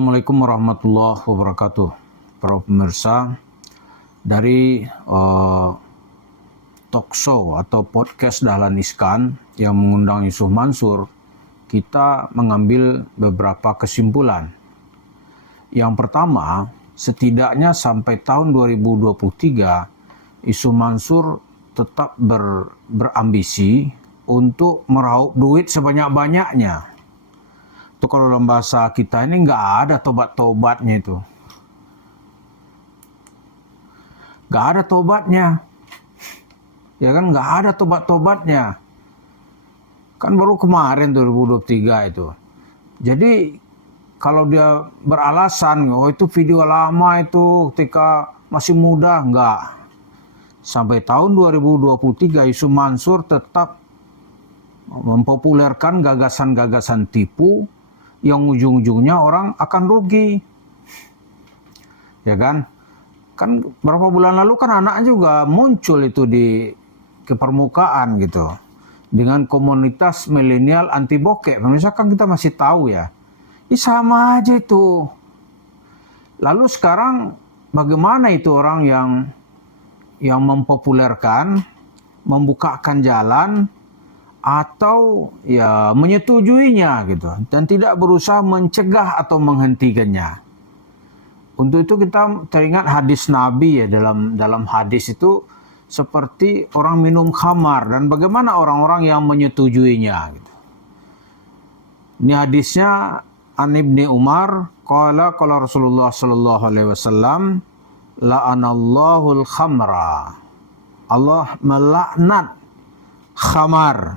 Assalamualaikum warahmatullahi wabarakatuh. Para pemirsa dari talk show atau podcast Dahlan Iskan yang mengundang Yusuf Mansur, kita mengambil beberapa kesimpulan. Yang pertama, setidaknya sampai tahun 2023, Yusuf Mansur tetap berambisi untuk meraup duit sebanyak-banyaknya. Itu kalau dalam bahasa kita ini nggak ada tobat-tobatnya itu. Nggak ada tobatnya. Ya kan, nggak ada tobat-tobatnya. Kan baru kemarin 2023 itu. Jadi kalau dia beralasan, oh itu video lama itu ketika masih muda, nggak. Sampai tahun 2023 Yusuf Mansur tetap mempopulerkan gagasan-gagasan tipu yang ujung-ujungnya orang akan rugi. Ya kan? Kan beberapa bulan lalu kan anak juga muncul itu ke permukaan gitu. Dengan komunitas milenial anti bokeh. Pemirsa kan kita masih tahu ya. Sama aja itu. Lalu sekarang bagaimana itu orang yang mempopulerkan, membukakan jalan, atau ya menyetujuinya gitu, dan tidak berusaha mencegah atau menghentikannya. Untuk itu kita teringat hadis Nabi ya, dalam hadis itu seperti orang minum khamar, dan bagaimana orang-orang yang menyetujuinya gitu. Ini hadisnya an Ibni Umar qala Rasulullah sallallahu alaihi wasallam la'anallahu al-khamra. Allah melaknat khamar,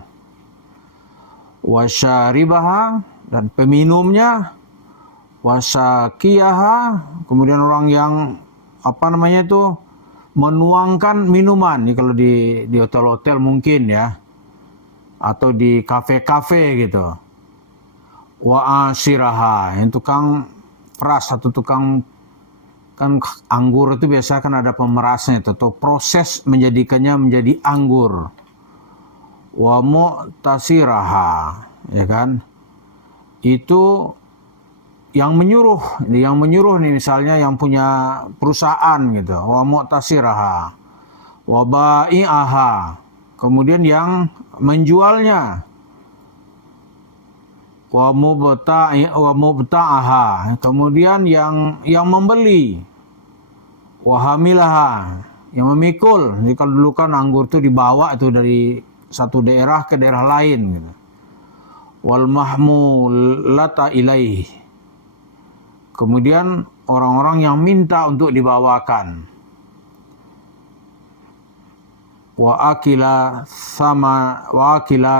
wasyaribaha, dan peminumnya, wasakiyaha, kemudian orang yang menuangkan minuman. Ini kalau di hotel-hotel mungkin ya, atau di kafe-kafe gitu. Wa asiraha, yang tukang peras atau tukang, kan anggur itu biasa kan ada pemerasnya atau proses menjadikannya menjadi anggur. Wa mu'tasiraha, ya kan, itu yang menyuruh nih, misalnya yang punya perusahaan gitu. Wa mu'tasiraha, wa ba'i'aha, kemudian yang menjualnya. Wa mubta'aha, kemudian yang membeli. Wa hamilaha, yang memikul. Jadi kalau dulu kan anggur itu dibawa itu dari satu daerah ke daerah lain gitu. Wal mahmulata ilaih, kemudian orang-orang yang minta untuk dibawakan. Wa akila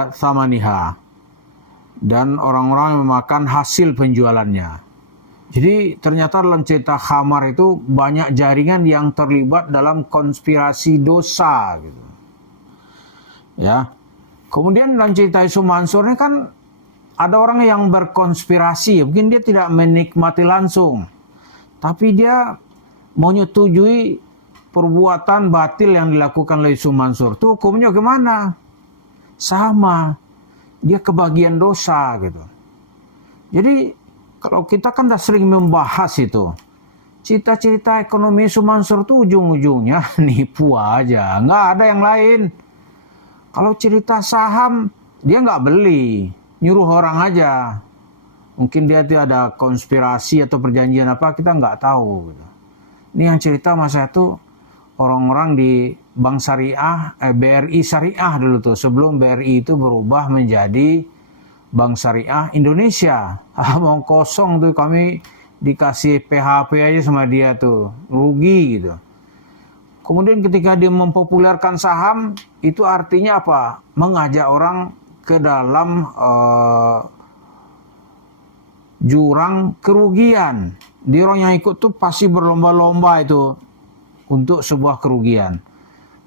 samaniha, dan orang-orang yang memakan hasil penjualannya. Jadi ternyata dalam cerita khamar itu banyak jaringan yang terlibat dalam konspirasi dosa gitu. Ya, kemudian dalam cerita Yusuf Mansur ini kan ada orang yang berkonspirasi. Mungkin dia tidak menikmati langsung, tapi dia menyetujui perbuatan batil yang dilakukan oleh Yusuf Mansur. Itu hukumnya gimana? Sama, dia kebagian dosa gitu. Jadi kalau kita kan sudah sering membahas itu, cerita-cerita ekonomi Yusuf Mansur itu ujung-ujungnya nipu aja, nggak ada yang lain. Kalau cerita saham, dia nggak beli, nyuruh orang aja. Mungkin dia ada konspirasi atau perjanjian apa, kita nggak tahu. Ini yang cerita masa itu orang-orang di Bank Syariah, BRI Syariah dulu tuh, sebelum BRI itu berubah menjadi Bank Syariah Indonesia. Mau kosong tuh, kami dikasih PHP aja sama dia tuh, rugi gitu. Kemudian ketika dia mempopulerkan saham, itu artinya apa? Mengajak orang ke dalam jurang kerugian. Dia orang yang ikut tuh pasti berlomba-lomba itu untuk sebuah kerugian.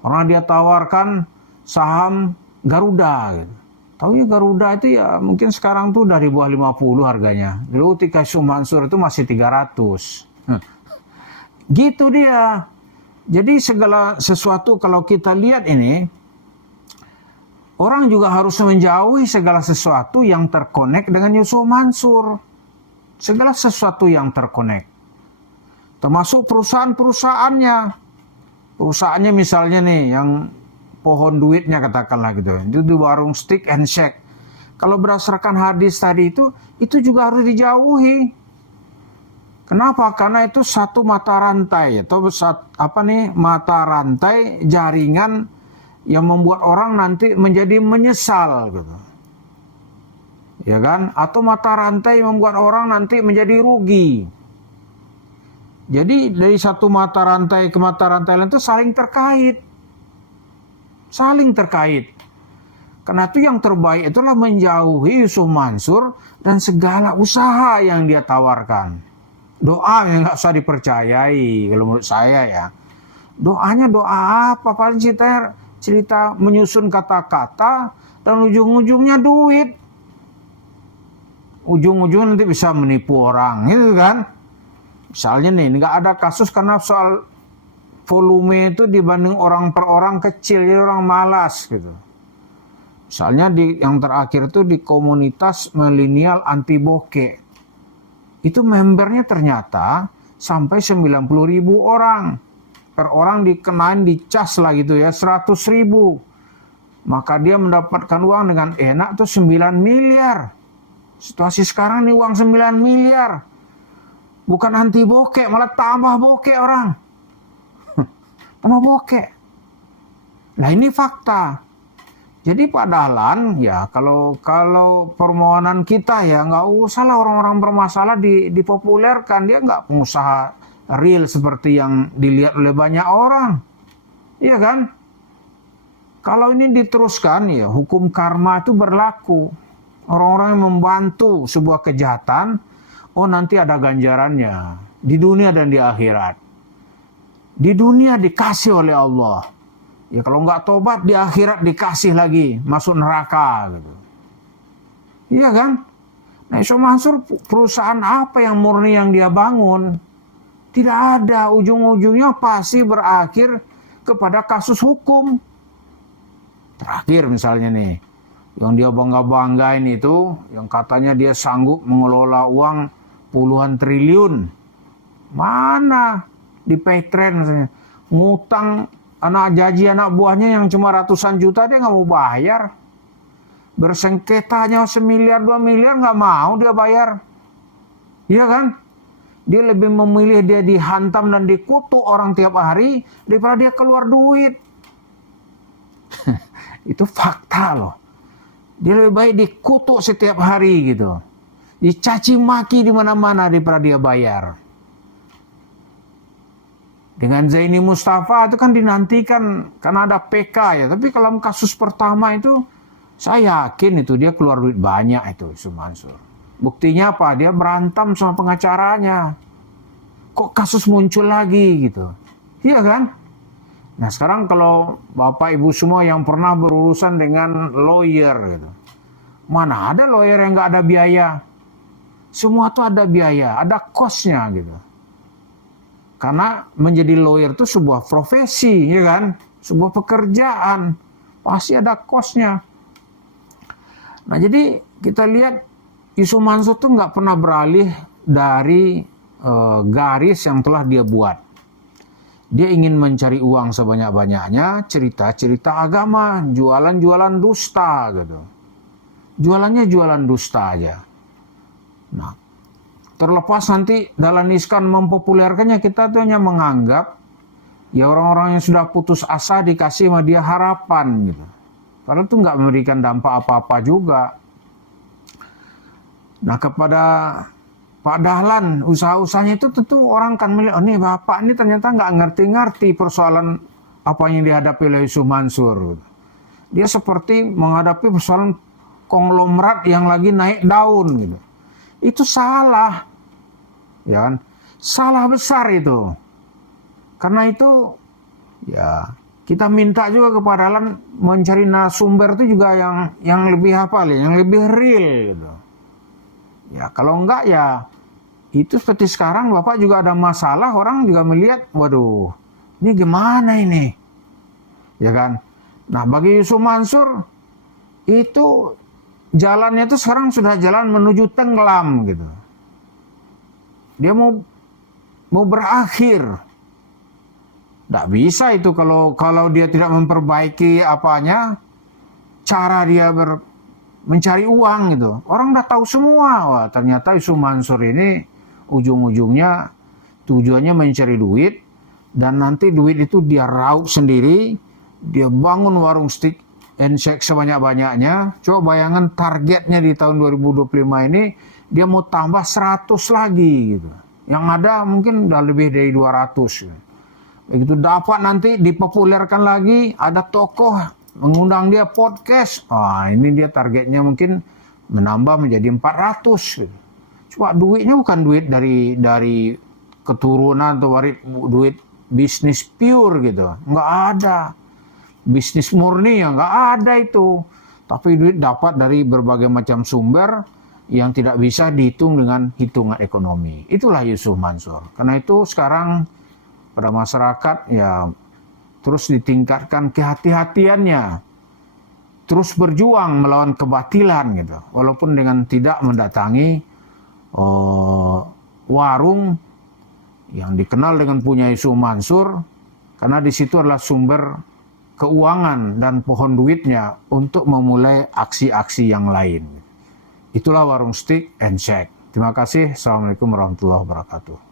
Karena dia tawarkan saham Garuda gitu. Taunya Garuda itu ya mungkin sekarang tuh dari bawah 50 harganya. Dulu ketika Yusuf Mansur itu masih 300. Gitu dia. Jadi segala sesuatu kalau kita lihat ini, orang juga harus menjauhi segala sesuatu yang terkonek dengan Yusuf Mansur. segala sesuatu yang terkonek. Termasuk perusahaan-perusahaannya. Perusahaannya misalnya nih, yang pohon duitnya katakanlah gitu. Itu di warung stick and shake. Kalau berdasarkan hadis tadi itu juga harus dijauhi. Kenapa? Karena itu satu mata rantai atau mata rantai jaringan yang membuat orang nanti menjadi menyesal gitu. Ya kan? Atau mata rantai yang membuat orang nanti menjadi rugi. Jadi dari satu mata rantai ke mata rantai lain itu saling terkait. Saling terkait. Karena itu yang terbaik itulah menjauhi Yusuf Mansur dan segala usaha yang dia tawarkan. Doa yang nggak usah dipercayai kalau menurut saya ya. Doanya doa apa? Paling cerita menyusun kata-kata dan ujung-ujungnya duit. Ujung-ujungnya nanti bisa menipu orang gitu kan. Misalnya nih nggak ada kasus karena soal volume itu dibanding orang per orang kecil, jadi orang malas gitu. Misalnya yang terakhir itu di komunitas milenial anti bokeh. Itu membernya ternyata sampai 90.000 orang. Per orang dikenain dicas lah gitu ya, 100.000. Maka dia mendapatkan uang dengan enak tuh 9 miliar. Situasi sekarang nih uang 9 miliar. Bukan anti bokeh, malah tambah bokeh orang. Tambah bokeh. Nah ini fakta. Jadi padahalan ya kalau permohonan kita ya nggak usah lah orang-orang bermasalah dipopulerkan. Dia nggak pengusaha real seperti yang dilihat oleh banyak orang. Iya kan? Kalau ini diteruskan ya hukum karma itu berlaku. Orang-orang yang membantu sebuah kejahatan, oh nanti ada ganjarannya. Di dunia dan di akhirat. Di dunia dikasih oleh Allah. Ya kalau nggak tobat di akhirat dikasih lagi masuk neraka gitu. Iya kan? Nah Yusuf Mansur perusahaan apa yang murni yang dia bangun? Tidak ada, ujung-ujungnya pasti berakhir kepada kasus hukum. Terakhir misalnya nih, yang dia bangga-banggain itu, yang katanya dia sanggup mengelola uang puluhan triliun. Mana? Di Paytrend misalnya, ngutang janji anak buahnya yang cuma ratusan juta dia nggak mau bayar. Bersengketanya 1 miliar 2 miliar nggak mau dia bayar. Iya kan? Dia lebih memilih dia dihantam dan dikutuk orang tiap hari daripada dia keluar duit. Itu fakta loh. Dia lebih baik dikutuk setiap hari gitu. Dicaci maki di mana-mana daripada dia bayar. Dengan Zaini Mustafa itu kan dinantikan karena ada PK ya. Tapi kalau kasus pertama itu saya yakin itu dia keluar duit banyak itu Yusuf Mansur. Buktinya apa? Dia berantem sama pengacaranya. Kok kasus muncul lagi gitu. Iya kan? Nah sekarang kalau Bapak Ibu semua yang pernah berurusan dengan lawyer gitu. Mana ada lawyer yang nggak ada biaya? Semua tuh ada biaya, ada cost-nya gitu. Karena menjadi lawyer itu sebuah profesi, ya kan? Sebuah pekerjaan. Pasti ada cost-nya. Nah, jadi kita lihat Yusuf Mansur tuh nggak pernah beralih dari garis yang telah dia buat. Dia ingin mencari uang sebanyak-banyaknya, cerita-cerita agama, jualan-jualan dusta gitu. Jualannya jualan dusta aja. Nah, terlepas nanti Dahlan Iskan mempopulerkannya, kita tuh hanya menganggap ya orang-orang yang sudah putus asa dikasih sama dia harapan gitu. Padahal itu nggak memberikan dampak apa-apa juga. Nah kepada Pak Dahlan, usaha-usahanya itu tentu orang kan melihat, oh nih Bapak ini ternyata nggak ngerti-ngerti persoalan apa yang dihadapi oleh Yusuf Mansur. Dia seperti menghadapi persoalan konglomerat yang lagi naik daun gitu. Itu salah, ya kan? Salah besar itu. Karena itu, ya kita minta juga kepada Dahlan mencari narasumber itu juga yang lebih hafal, yang lebih real gitu. Ya kalau enggak ya itu seperti sekarang Bapak juga ada masalah, orang juga melihat, waduh, ini gimana ini, ya kan? Nah bagi Yusuf Mansur itu jalannya itu sekarang sudah jalan menuju tenggelam gitu. dia mau berakhir. Tidak bisa itu kalau dia tidak memperbaiki cara dia mencari uang gitu. Orang udah tahu semua, wah ternyata Yusuf Mansur ini ujung-ujungnya tujuannya mencari duit, dan nanti duit itu dia raup sendiri, dia bangun warung steak and shake sebanyak-banyaknya. Coba bayangkan targetnya di tahun 2025 ini, dia mau tambah 100 lagi gitu. Yang ada mungkin udah lebih dari 200. Begitu dapat nanti dipopulerkan lagi, ada tokoh mengundang dia podcast. Ini dia targetnya mungkin menambah menjadi 400 gitu. Coba duitnya bukan duit dari keturunan atau duit bisnis pure gitu. Nggak ada. Bisnis murni ya nggak ada itu. Tapi duit dapat dari berbagai macam sumber yang tidak bisa dihitung dengan hitungan ekonomi. Itulah Yusuf Mansur. Karena itu sekarang pada masyarakat ya terus ditingkatkan kehati-hatiannya. Terus berjuang melawan kebatilan gitu. Walaupun dengan tidak mendatangi warung yang dikenal dengan punya Yusuf Mansur, karena di situ adalah sumber keuangan dan pohon duitnya untuk memulai aksi-aksi yang lain. Itulah warung steak and shake. Terima kasih. Assalamualaikum warahmatullahi wabarakatuh.